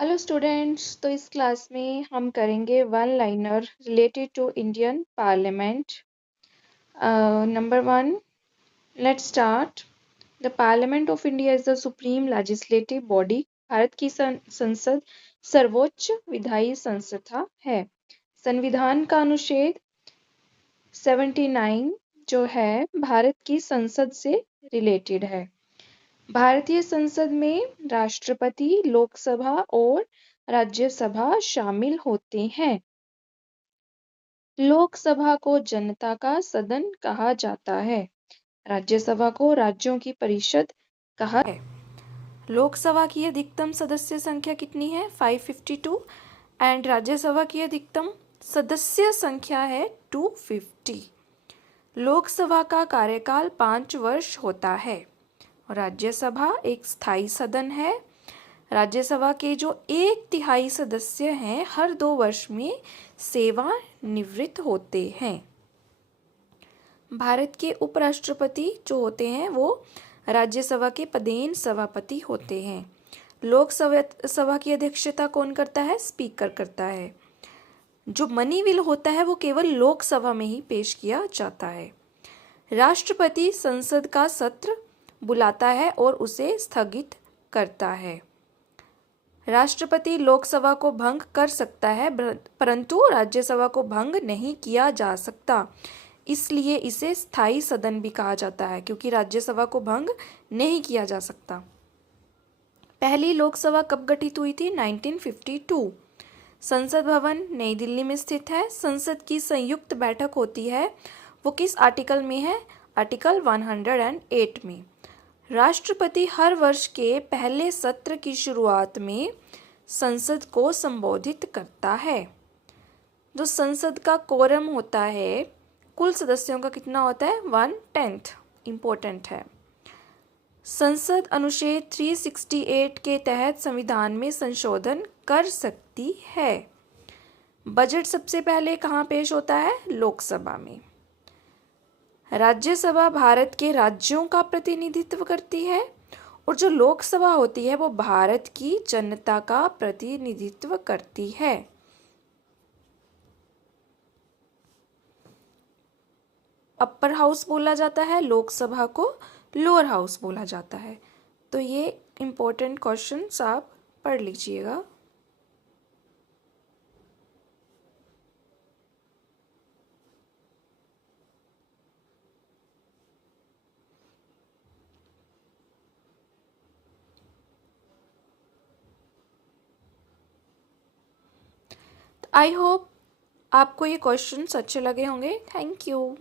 Hello students. तो इस class में हम करेंगे one liner related to Indian parliament. Number one, let's start. The parliament of India is the supreme legislative body. Bharat की संसद सर्वोच्च विधायी संस्था है। संविधान का अनुच्छेद 79 जो है भारत की संसद से रिलेटेड है। भारतीय संसद में राष्ट्रपति, लोकसभा और राज्यसभा शामिल होते हैं। लोकसभा को जनता का सदन कहा जाता है। राज्यसभा को राज्यों की परिषद कहा है। लोकसभा की अधिकतम सदस्य संख्या कितनी है? 552 एंड राज्यसभा की अधिकतम सदस्य संख्या है 250। लोकसभा का कार्यकाल 5 वर्ष होता है। राज्यसभा एक स्थायी सदन है। राज्यसभा के जो 1/3 सदस्य हैं हर 2 वर्ष में सेवानिवृत्त होते हैं। भारत के उपराष्ट्रपति जो होते हैं वो राज्यसभा के पदेन सभापति होते हैं। लोकसभा की अध्यक्षता कौन करता है? स्पीकर करता है। जो मनी बिल होता है वो केवल लोकसभा में ही पेश किया जाता है। राष्ट्रपति संसद का सत्र बुलाता है और उसे स्थगित करता है। राष्ट्रपति लोकसभा को भंग कर सकता है परंतु राज्यसभा को भंग नहीं किया जा सकता, इसलिए इसे स्थायी सदन भी कहा जाता है क्योंकि राज्यसभा को भंग नहीं किया जा सकता। पहली लोकसभा कब गठित हुई थी? 1952। संसद भवन नई दिल्ली में स्थित है। संसद की संयुक्त बैठक होती है, वो किस आर्टिकल में है? आर्टिकल 108 में। राष्ट्रपति हर वर्ष के पहले सत्र की शुरुआत में संसद को संबोधित करता है। जो संसद का कोरम होता है, कुल सदस्यों का कितना होता है? 1/10। इम्पोर्टेंट है। संसद अनुच्छेद 368 के तहत संविधान में संशोधन कर सकती है। बजट सबसे पहले कहाँ पेश होता है? लोकसभा में। राज्यसभा भारत के राज्यों का प्रतिनिधित्व करती है और जो लोकसभा होती है वो भारत की जनता का प्रतिनिधित्व करती है। अपर हाउस बोला जाता है, लोकसभा को लोअर हाउस बोला जाता है। तो ये इम्पोर्टेंट क्वेश्चंस आप पढ़ लीजिएगा। आई होप आपको ये क्वेश्चंस अच्छे लगे होंगे। Thank you.